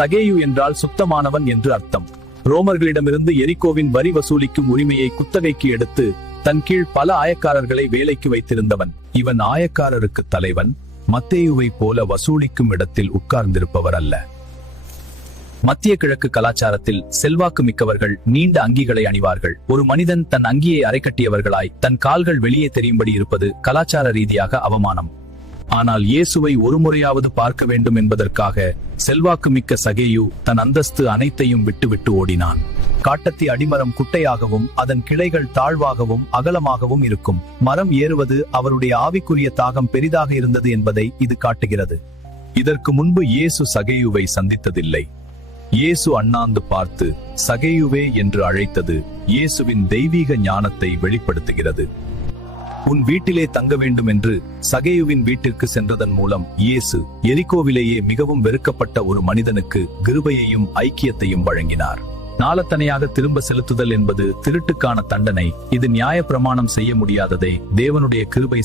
சகேயு என்றால் சுத்தமானவன் என்று அர்த்தம். ரோமர்களிடமிருந்து எரிகோவின் வரி வசூலிக்கும் உரிமையை குத்தகைக்கு எடுத்து தன் கீழ் பல ஆயக்காரர்களை வேலைக்கு வைத்திருந்தவன். இவன் ஆயக்காரருக்கு தலைவன், மத்தேயுவை போல வசூலிக்கும் இடத்தில் உட்கார்ந்திருப்பவர் அல்ல. மத்திய கிழக்கு கலாச்சாரத்தில் செல்வாக்கு மிக்கவர்கள் நீண்ட அங்கிகளை அணிவார்கள். ஒரு மனிதன் தன் அங்கியை அரைக்கட்டியவர்களாய் தன் கால்கள் வெளியே தெரியும்படி இருப்பது கலாச்சார ரீதியாக அவமானம். ஆனால் இயேசுவை ஒரு முறையாவது பார்க்க வேண்டும் என்பதற்காக செல்வாக்கு மிக்க சகேயு தன் அந்தஸ்து அனைத்தையும் விட்டுவிட்டு ஓடினான். காட்டத்தி அடிமரம் குட்டையாகவும் அதன் கிளைகள் தாழ்வாகவும் அகலமாகவும் இருக்கும். மரம் ஏறுவது அவருடைய ஆவிக்குரிய தாகம் பெரிதாக இருந்தது என்பதை இது காட்டுகிறது. இதற்கு முன்பு இயேசு சகேயுவை சந்தித்ததில்லை. இயேசு அண்ணாந்து பார்த்து சகேயுவே என்று அழைத்தது இயேசுவின் தெய்வீக ஞானத்தை வெளிப்படுத்துகிறது. உன் வீட்டிலே தங்க வேண்டும் என்று சகேயுவின் வீட்டிற்கு சென்றதன் மூலம் இயேசு எரிகோவிலேயே மிகவும் வெறுக்கப்பட்ட ஒரு மனிதனுக்கு கிருபையையும் ஐக்கியத்தையும் வழங்கினார். நாளத்தனையாக திரும்ப செலுத்துதல் என்பது திருட்டுக்கான தண்டனை. இது நியாய பிரமாணம் செய்ய முடியாததை தேவனுடைய கிருபை